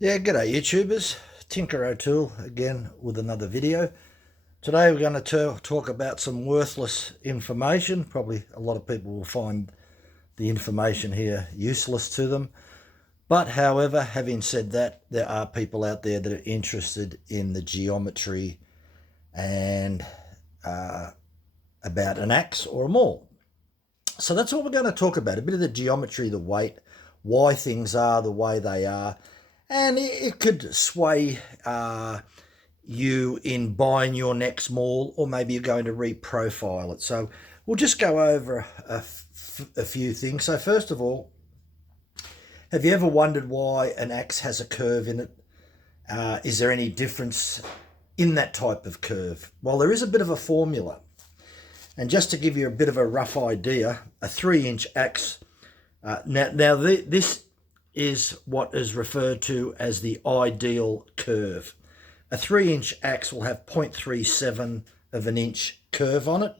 Yeah, g'day YouTubers. Tinker O'Toole again with another video. Today we're going to talk about some worthless information. Probably a lot of people will find the information here useless to them. But however, having said that, there are people out there that are interested in the geometry and about an axe or a maul. So that's what we're going to talk about, a bit of the geometry, the weight, why things are the way they are, and it could sway you in buying your next Maul, or maybe you're going to reprofile it. So we'll just go over a few things. So first of all, have you ever wondered why an axe has a curve in it? Is there any difference in that type of curve? Well, there is a bit of a formula. And just to give you a bit of a rough idea, a 3-inch axe, this is what is referred to as the ideal curve. A 3-inch axe will have 0.37 of an inch curve on it.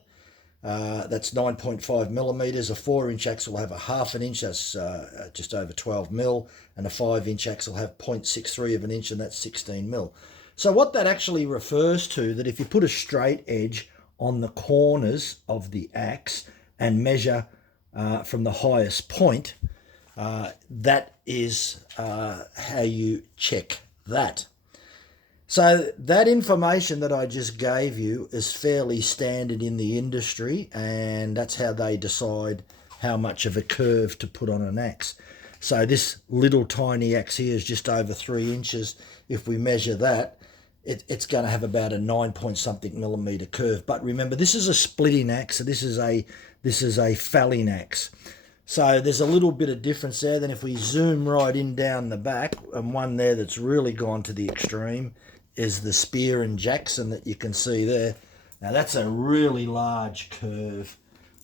That's 9.5 millimeters. A 4-inch axe will have a half an inch, that's just over 12 mil, and a 5-inch axe will have 0.63 of an inch, and that's 16 mil. So what that actually refers to, that if you put a straight edge on the corners of the axe and measure from the highest point, that is how you check that. So that information that I just gave you is fairly standard in the industry, and that's how they decide how much of a curve to put on an axe. So this little tiny axe here is just over 3 inches. If we measure that, it's going to have about a 9 point something millimeter curve. But remember, this is a splitting axe, so this is a felling axe. So there's a little bit of difference there. Then if we zoom right in down the back, and one there that's really gone to the extreme is the Spear and Jackson that you can see there. Now that's a really large curve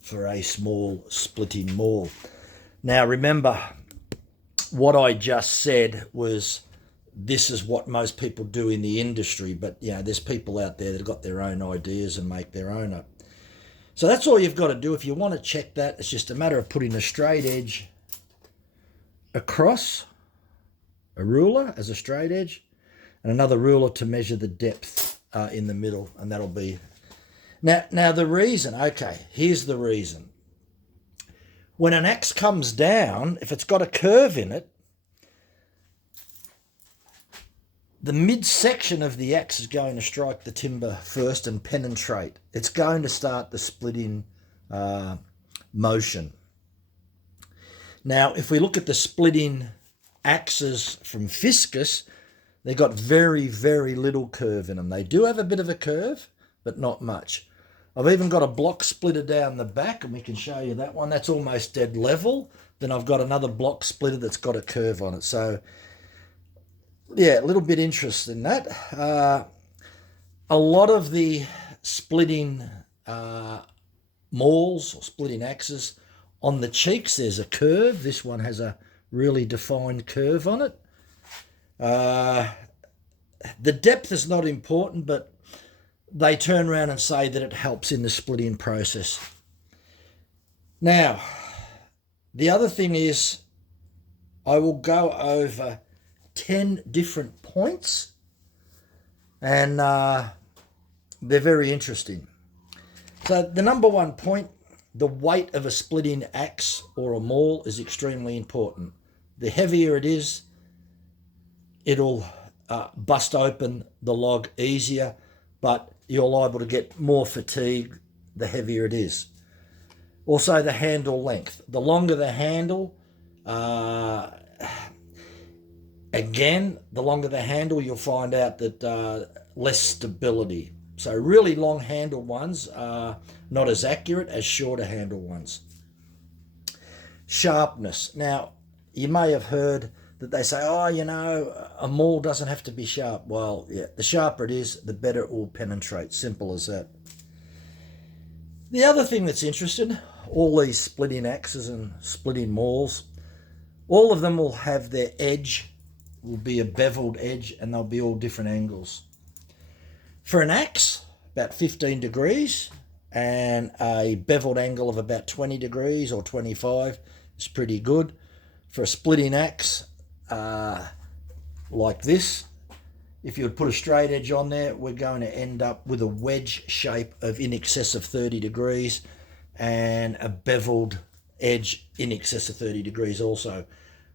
for a small splitting maul. Now remember, what I just said was this is what most people do in the industry, but there's people out there that have got their own ideas and make their own up. So that's all you've got to do. If you want to check that, it's just a matter of putting a straight edge across a ruler as a straight edge, and another ruler to measure the depth in the middle, and that'll be... Now the reason, okay, here's the reason. When an axe comes down, if it's got a curve in it, the midsection of the axe is going to strike the timber first and penetrate. It's going to start the splitting motion. Now, if we look at the splitting axes from Fiscus, they've got very, very little curve in them. They do have a bit of a curve, but not much. I've even got a block splitter down the back, and we can show you that one. That's almost dead level. Then I've got another block splitter that's got a curve on it. So yeah, a little bit interested in that. A lot of the splitting mauls or splitting axes, on the cheeks there's a curve. This one has a really defined curve on it. The depth is not important, but they turn around and say that it helps in the splitting process. Now, the other thing is, I will go over 10 different points, and they're very interesting. So the number one point, the weight of a splitting axe or a maul is extremely important. The heavier it is, it'll bust open the log easier, but you're liable to get more fatigue the heavier it is. Also the handle length. The longer the handle, again, the longer the handle, you'll find out that less stability. So really long handle ones are not as accurate as shorter handle ones. Sharpness. Now, you may have heard that they say, a maul doesn't have to be sharp. Well, yeah, the sharper it is, the better it will penetrate. Simple as that. The other thing that's interesting, all these splitting axes and splitting mauls, all of them will have their edge, will be a beveled edge, and they'll be all different angles. For an axe, about 15 degrees, and a beveled angle of about 20 degrees or 25 is pretty good. For a splitting axe, like this. If you would put a straight edge on there, we're going to end up with a wedge shape of in excess of 30 degrees and a beveled edge in excess of 30 degrees also.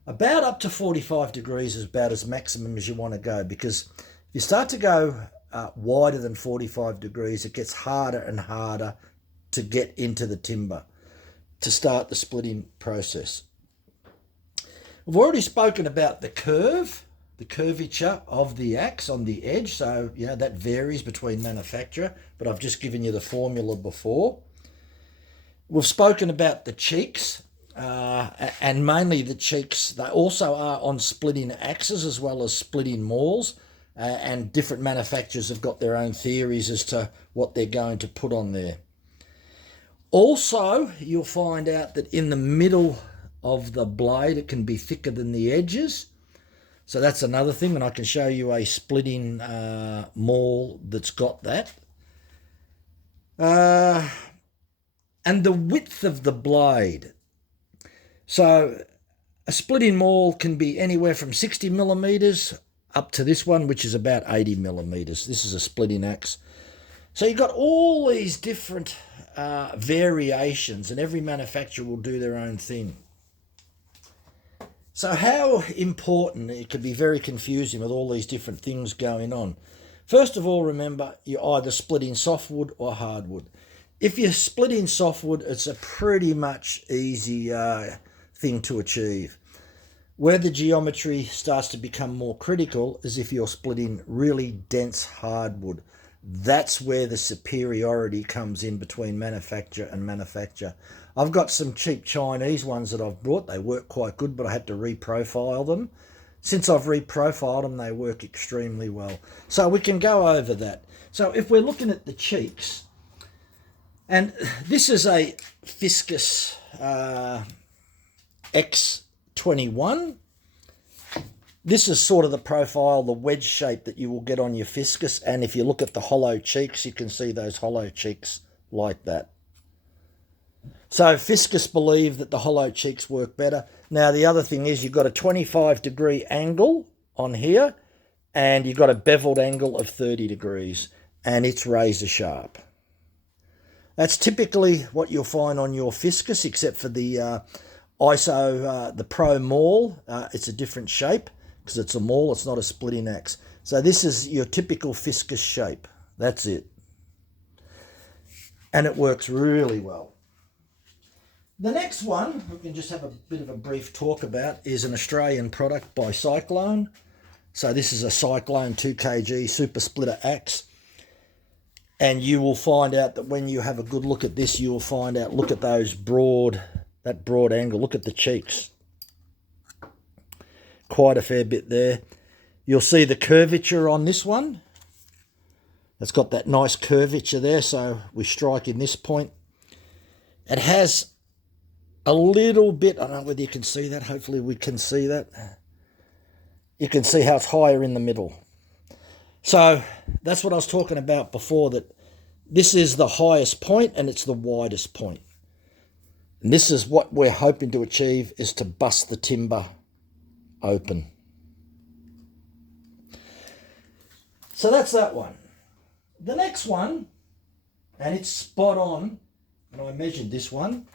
About up to 45 degrees is about as maximum as you want to go, because if you start to go wider than 45 degrees, it gets harder and harder to get into the timber to start the splitting process. We've already spoken about the curvature of the axe on the edge. So, you know, that varies between manufacturer, but I've just given you the formula before. We've spoken about the cheeks, and mainly the cheeks. They also are on splitting axes as well as splitting mauls, and different manufacturers have got their own theories as to what they're going to put on there. Also, you'll find out that in the middle of the blade, it can be thicker than the edges. So that's another thing, and I can show you a splitting maul that's got that. And the width of the blade. So a splitting maul can be anywhere from 60 millimeters up to this one, which is about 80 millimeters. This is a splitting axe. So you've got all these different variations, and every manufacturer will do their own thing. So how important, it can be very confusing with all these different things going on. First of all, remember, you're either splitting softwood or hardwood. If you're splitting softwood, it's a pretty much easy thing to achieve. Where the geometry starts to become more critical is if you're splitting really dense hardwood. That's where the superiority comes in between manufacturer and manufacturer. I've got some cheap Chinese ones that I've brought. They work quite good, but I had to reprofile them. Since I've reprofiled them, they work extremely well. So we can go over that. So if we're looking at the cheeks, and this is a Fiscus X21. This is sort of the profile, the wedge shape that you will get on your Fiscus. And if you look at the hollow cheeks, you can see those hollow cheeks like that. So Fiscus believe that the hollow cheeks work better. Now, the other thing is you've got a 25-degree angle on here, and you've got a beveled angle of 30 degrees, and it's razor sharp. That's typically what you'll find on your Fiscus, except for the the Pro Maul. It's a different shape because it's a maul, it's not a splitting axe. So this is your typical Fiscus shape. That's it. And it works really well. The next one, we can just have a bit of a brief talk about, is an Australian product by Cyclone. So this is a Cyclone 2 kg super splitter axe. And you will find out that when you have a good look at this, you will find out, look at those that broad angle, look at the cheeks. Quite a fair bit there. You'll see the curvature on this one. It's got that nice curvature there, so we strike in this point. It has a little bit, I don't know whether you can see that, hopefully we can see that. You can see how it's higher in the middle. So that's what I was talking about before, that this is the highest point and it's the widest point. And this is what we're hoping to achieve, is to bust the timber open. So that's that one. The next one, and it's spot on, and I measured this one.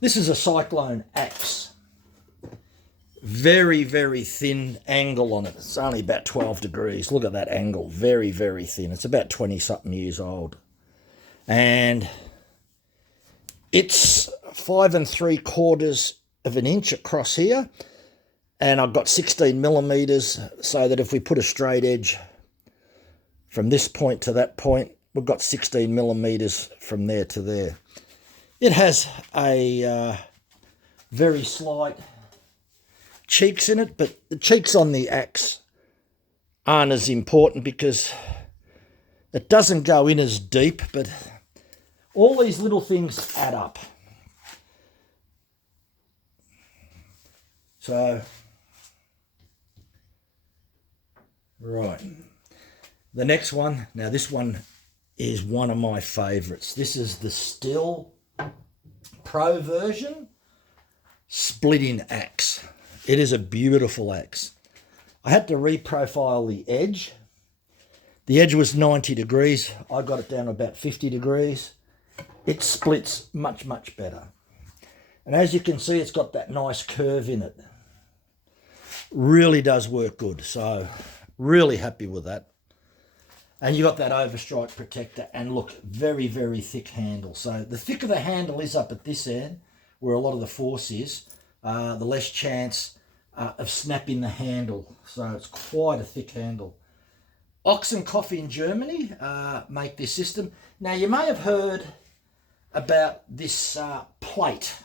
This is a Cyclone axe. Very, very thin angle on it. It's only about 12 degrees. Look at that angle. Very, very thin. It's about 20-something years old. And it's 5 3/4 of an inch across here. And I've got 16 millimeters, so that if we put a straight edge from this point to that point, we've got 16 millimeters from there to there. It has a very slight cheeks in it, but the cheeks on the axe aren't as important because it doesn't go in as deep, but all these little things add up. So, right. The next one, now this one is one of my favorites. This is the Still Pro version splitting axe. It is a beautiful axe. I had to reprofile the edge. The edge was 90 degrees. I got it down to about 50 degrees. It splits much, much better. And as you can see, it's got that nice curve in it. Really does work good. So really happy with that. And you got that overstrike protector, and look, very, very thick handle. So the thicker the handle is up at this end, where a lot of the force is, the less chance of snapping the handle. So it's quite a thick handle. Ox and Coffee in Germany make this system. Now you may have heard about this plate,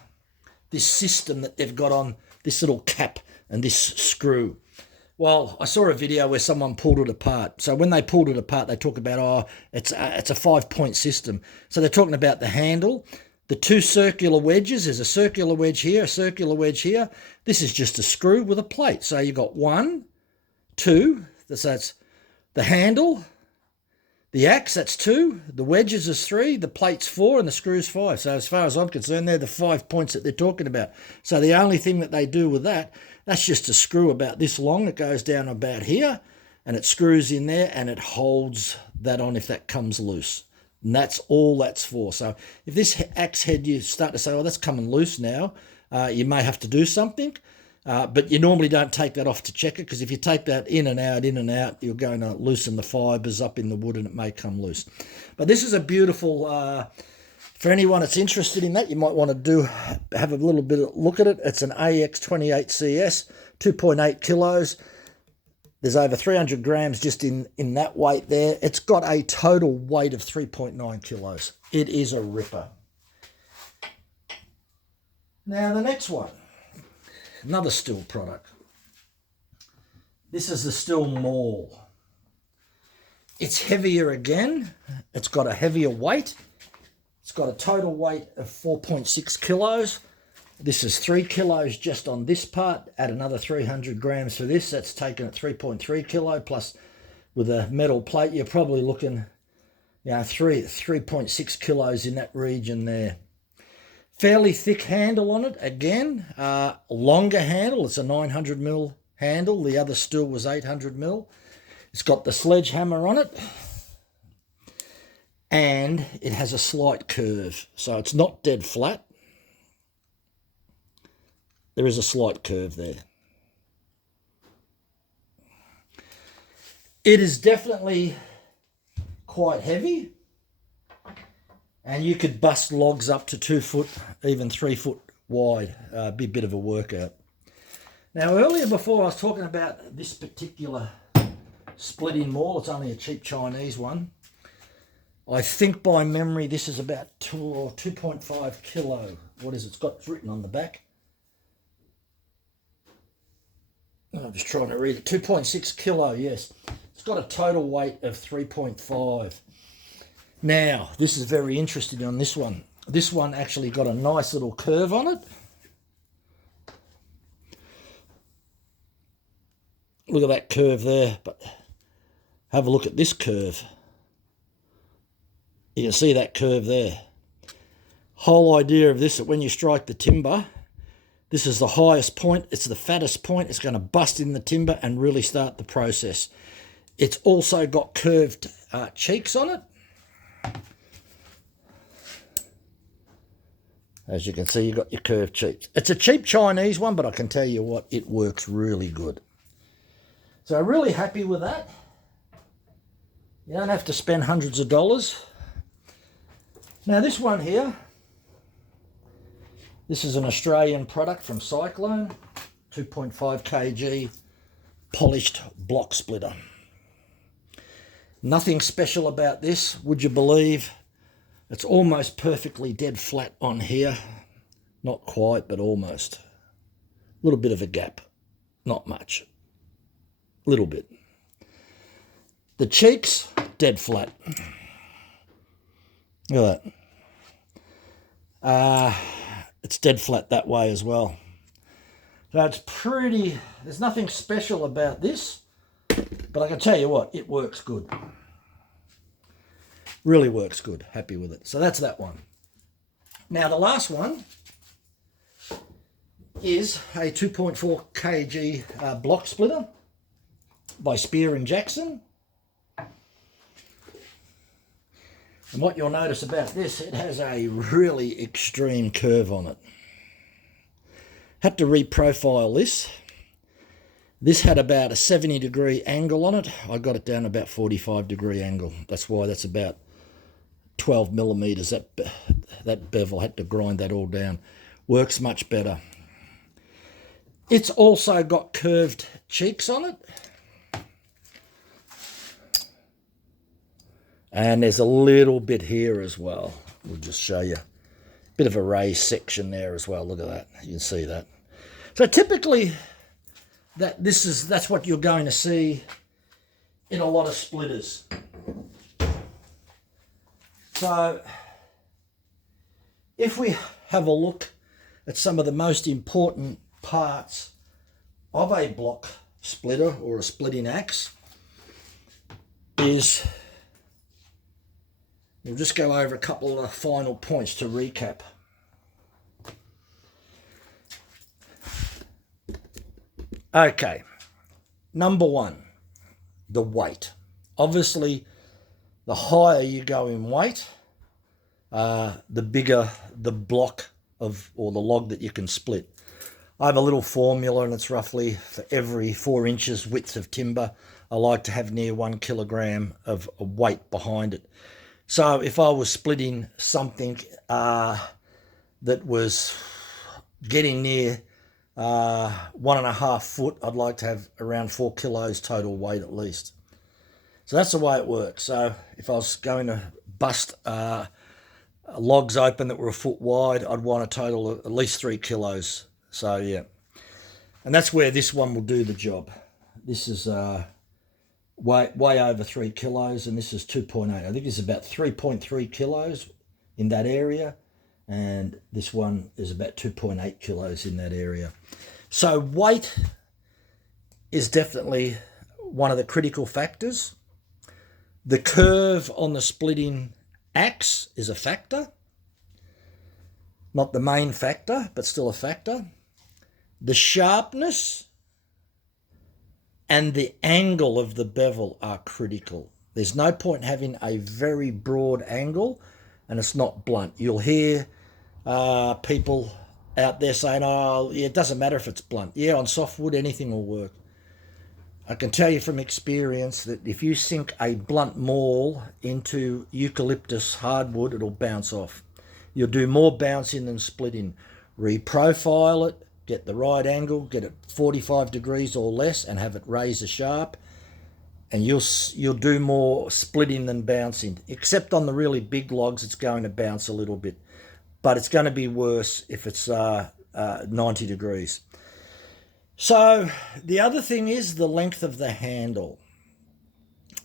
this system that they've got on this little cap and this screw. Well, I saw a video where someone pulled it apart. So when they pulled it apart, they talk about, oh, it's a 5-point system. So they're talking about the handle, the two circular wedges. There's a circular wedge here, a circular wedge here. This is just a screw with a plate. So you've got 1, 2, that's the handle, the axe, that's 2, the wedges is 3, the plate's 4, and the screw's 5. So as far as I'm concerned, they're the 5 points that they're talking about. So the only thing that they do with that's just a screw about this long. It goes down about here, and it screws in there, and it holds that on if that comes loose. And that's all that's for. So if this axe head, you start to say, oh, that's coming loose now, you may have to do something. But you normally don't take that off to check it, because if you take that in and out, you're going to loosen the fibres up in the wood and it may come loose. But this is a beautiful, for anyone that's interested in that, you might want to have a little bit of look at it. It's an AX28CS, 2.8 kilos. There's over 300 grams just in that weight there. It's got a total weight of 3.9 kilos. It is a ripper. Now the next one. Another Stihl product. This is the Stihl Maul. It's heavier again. It's got a heavier weight. It's got a total weight of 4.6 kilos. This is 3 kilos just on this part. Add another 300 grams for this. That's taken at 3.3 kilo. Plus with a metal plate, you're probably looking, 3.6 kilos in that region there. Fairly thick handle on it, again, longer handle. It's a 900mm handle. The other Stihl was 800mm. It's got the sledgehammer on it, and it has a slight curve. So it's not dead flat. There is a slight curve there. It is definitely quite heavy. And you could bust logs up to 2 foot, even 3 foot wide. Be a bit of a workout. Now, earlier before I was talking about this particular splitting maul. It's only a cheap Chinese one. I think by memory this is about 2 or 2.5 kilo. What is it? It's written on the back. I'm just trying to read it. 2.6 kilo, yes. It's got a total weight of 3.5. Now, this is very interesting on this one. This one actually got a nice little curve on it. Look at that curve there, but have a look at this curve. You can see that curve there. Whole idea of this, that when you strike the timber, this is the highest point, it's the fattest point, it's going to bust in the timber and really start the process. It's also got curved cheeks on it. As you can see, you've got your curved cheeks. It's a cheap Chinese one, but I can tell you what, it works really good. So I'm really happy with that. You don't have to spend hundreds of dollars. Now this one here, this is an Australian product from Cyclone, 2.5 kg polished block splitter. Nothing special about this, would you believe? It's almost perfectly dead flat on here. Not quite, but almost. A little bit of a gap, not much. A little bit. The cheeks, dead flat. Look at that. It's dead flat that way as well. So it's pretty, there's nothing special about this, but I can tell you what, it works good. Really works good. Happy with it. So that's that one. Now the last one is a 2.4 kg block splitter. by Spear and Jackson. And what you'll notice about this, it has a really extreme curve on it. Had to reprofile this. This had about a 70-degree angle on it. I got it down about 45-degree angle. That's why that's about 12 millimeters. That bevel, had to grind that all down. Works much better. It's also got curved cheeks on it. And there's a little bit here as well. We'll just show you. Bit of a raised section there as well. Look at that. You can see that. So typically, that's what you're going to see in a lot of splitters. So if we have a look at some of the most important parts of a block splitter or a splitting axe, is we'll just go over a couple of final points to recap. Okay, number one, the weight. Obviously, the higher you go in weight, the bigger the block or the log that you can split. I have a little formula, and it's roughly for every 4 inches width of timber, I like to have near 1 kilogram of weight behind it. So if I was splitting something that was getting near 1.5 foot, I'd like to have around 4 kilos total weight at least. So that's the way it works. So if I was going to bust logs open that were 1 foot wide, I'd want a total of at least 3 kilos. So yeah, and that's where this one will do the job. This is way over 3 kilos, and this is 2.8. I think it's about 3.3 kilos in that area, and this one is about 2.8 kilos in that area. So weight is definitely one of the critical factors. The curve on the splitting axe is a factor. Not the main factor, but still a factor. The sharpness and the angle of the bevel are critical. There's no point having a very broad angle and it's not blunt. You'll hear people out there saying, oh, yeah, it doesn't matter if it's blunt. Yeah, on softwood, anything will work. I can tell you from experience that if you sink a blunt maul into eucalyptus hardwood, it'll bounce off. You'll do more bouncing than splitting. Reprofile it, get the right angle, get it 45 degrees or less and have it razor sharp, and you'll do more splitting than bouncing. Except on the really big logs, it's going to bounce a little bit, but it's going to be worse if it's 90 degrees. So the other thing is the length of the handle.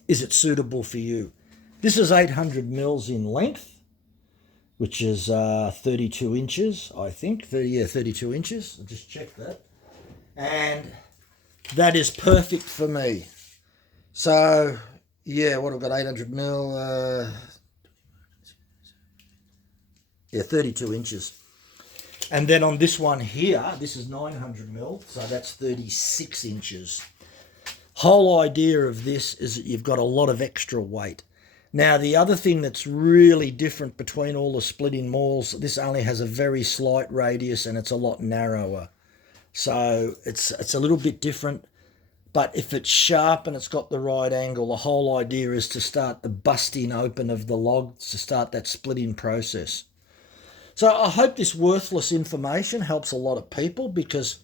Is it suitable for you? This is 800 mils in length, which is 32 inches, I think. 32 inches. I'll just check that. And that is perfect for me. So, yeah, what I've got, 800 mil. 32 inches. And then on this one here, this is 900 mil, so that's 36 inches. Whole idea of this is that you've got a lot of extra weight. Now, the other thing that's really different between all the splitting mauls, this only has a very slight radius and it's a lot narrower. So it's a little bit different. But if it's sharp and it's got the right angle, the whole idea is to start the busting open of the log, to start that splitting process. So I hope this worthless information helps a lot of people, because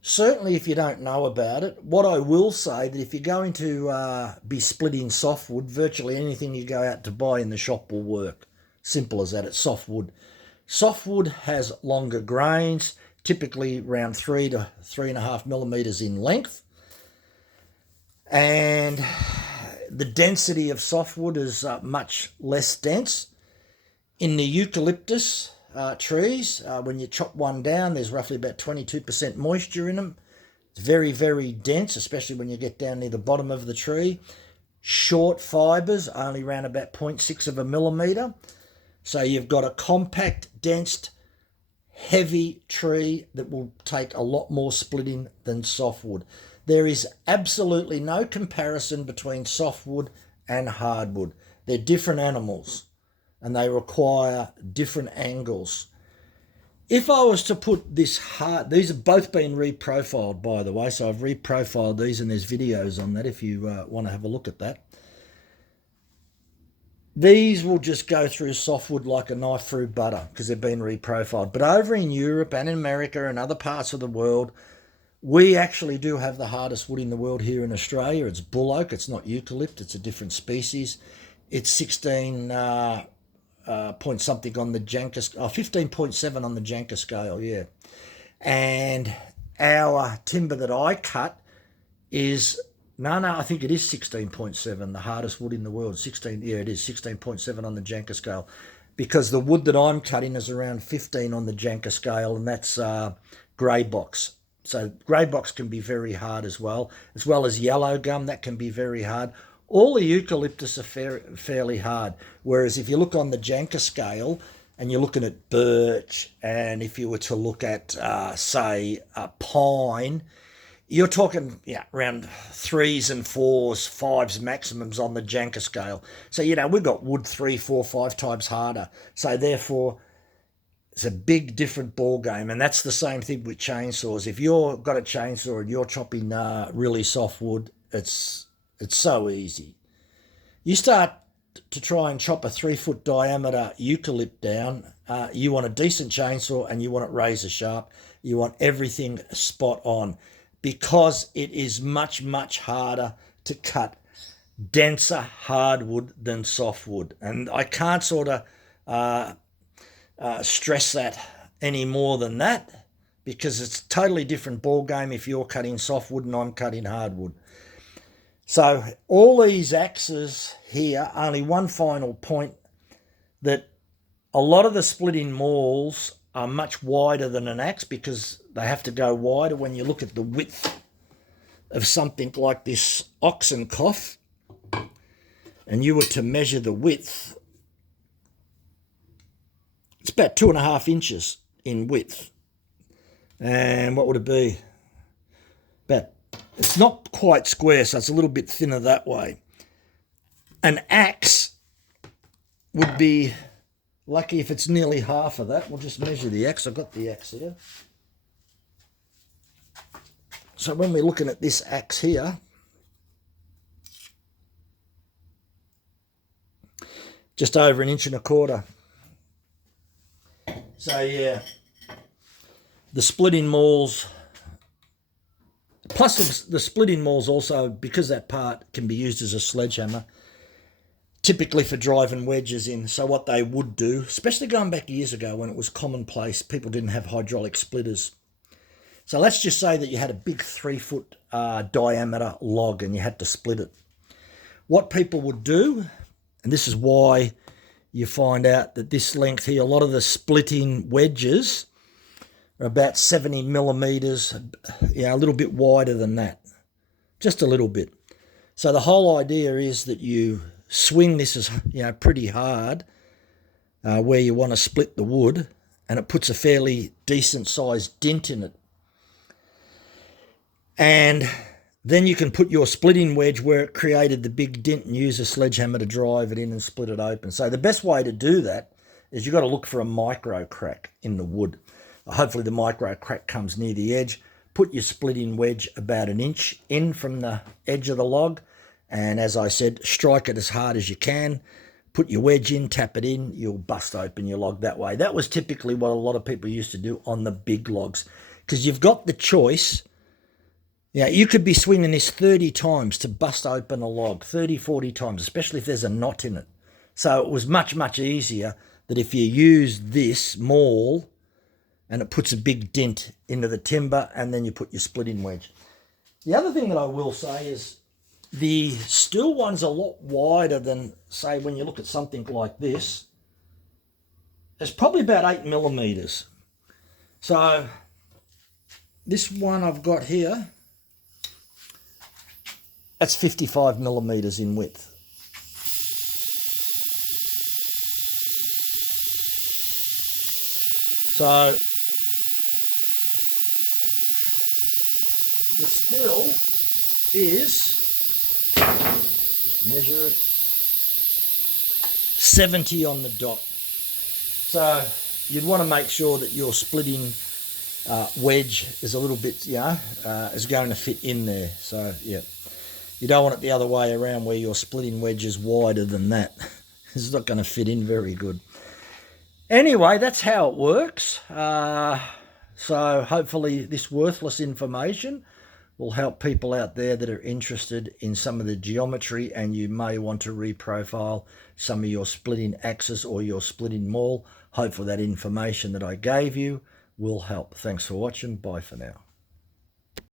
certainly if you don't know about it, what I will say, that if you're going to be splitting softwood, virtually anything you go out to buy in the shop will work. Simple as that. It's softwood. Softwood has longer grains, typically around 3 to 3.5 millimeters in length. And the density of softwood is much less dense. In the eucalyptus trees, when you chop one down, there's roughly about 22% moisture in them. It's very, very dense, especially when you get down near the bottom of the tree. Short fibres, only around about 0.6 of a millimetre. So you've got a compact, dense, heavy tree that will take a lot more splitting than softwood. There is absolutely no comparison between softwood and hardwood. They're different animals and they require different angles. If I was to put this these have both been reprofiled, by the way, so I've reprofiled these and there's videos on that if you want to have a look at that. These will just go through softwood like a knife through butter because they've been reprofiled. But over in Europe and in America and other parts of the world, we actually do have the hardest wood in the world here in Australia. It's bull oak. It's not eucalypt. It's a different species. It's 16 point something on the Janka, 15.7 on the Janka scale, yeah. And our timber that I cut is, I think it is 16.7, the hardest wood in the world. 16, yeah, it is 16.7 on the Janka scale, because the wood that I'm cutting is around 15 on the Janka scale, and that's grey box. So grey box can be very hard as well as yellow gum. That can be very hard. All the eucalyptus are fairly hard, whereas if you look on the Janka scale and you're looking at birch, and if you were to look at, say, pine, you're talking around 3s and 4s, 5s maximums on the Janka scale. So, we've got wood 3, 4, 5 times harder. So, therefore, it's a big different ball game, and that's the same thing with chainsaws. If you've got a chainsaw and you're chopping really soft wood, it's so easy. You start to try and chop a 3-foot diameter eucalypt down, you want a decent chainsaw and you want it razor sharp. You want everything spot on, because it is much, much harder to cut denser hardwood than softwood. And I can't sort of stress that any more than that, because it's a totally different ball game if you're cutting softwood and I'm cutting hardwood. So all these axes here, only one final point, that a lot of the splitting mauls are much wider than an axe because they have to go wider. When you look at the width of something like this oxen cough, and you were to measure the width, it's about 2.5 inches in width. And what would it be? It's not quite square, so it's a little bit thinner that way. An axe would be lucky if it's nearly half of that. We'll just measure the axe. I've got the axe here. So when we're looking at this axe here, just over 1.25 inches. So yeah, the splitting mauls, plus the splitting mauls also, because that part can be used as a sledgehammer, typically for driving wedges in. So what they would do, especially going back years ago when it was commonplace, people didn't have hydraulic splitters. So let's just say that you had a big 3-foot diameter log and you had to split it. What people would do, and this is why you find out that this length here, a lot of the splitting wedges are about 70 millimeters, a little bit wider than that, just a little bit. So the whole idea is that you swing this as pretty hard where you want to split the wood, and it puts a fairly decent sized dent in it. And then you can put your splitting wedge where it created the big dent and use a sledgehammer to drive it in and split it open. So the best way to do that is you've got to look for a micro crack in the wood. Hopefully the micro crack comes near the edge. Put your splitting wedge about 1 inch in from the edge of the log, and as I said, strike it as hard as you can. Put your wedge in, tap it in, you'll bust open your log that way. That was typically what a lot of people used to do on the big logs, because you've got the choice. You could be swinging this 30 times to bust open a log, 30, 40 times, especially if there's a knot in it. So it was much, much easier that if you use this maul and it puts a big dent into the timber, and then you put your splitting wedge. The other thing that I will say is the steel one's a lot wider than, say, when you look at something like this. It's probably about 8 millimeters. So this one I've got here, that's 55 millimeters in width. So the steel is, just measure it, 70 on the dot. So you'd want to make sure that your splitting wedge is a little bit, is going to fit in there. So yeah, you don't want it the other way around where your splitting wedge is wider than that. It's not going to fit in very good. Anyway, that's how it works. So hopefully this worthless information will help people out there that are interested in some of the geometry, and you may want to reprofile some of your splitting axis or your splitting maul. Hopefully that information that I gave you will help. Thanks for watching. Bye for now.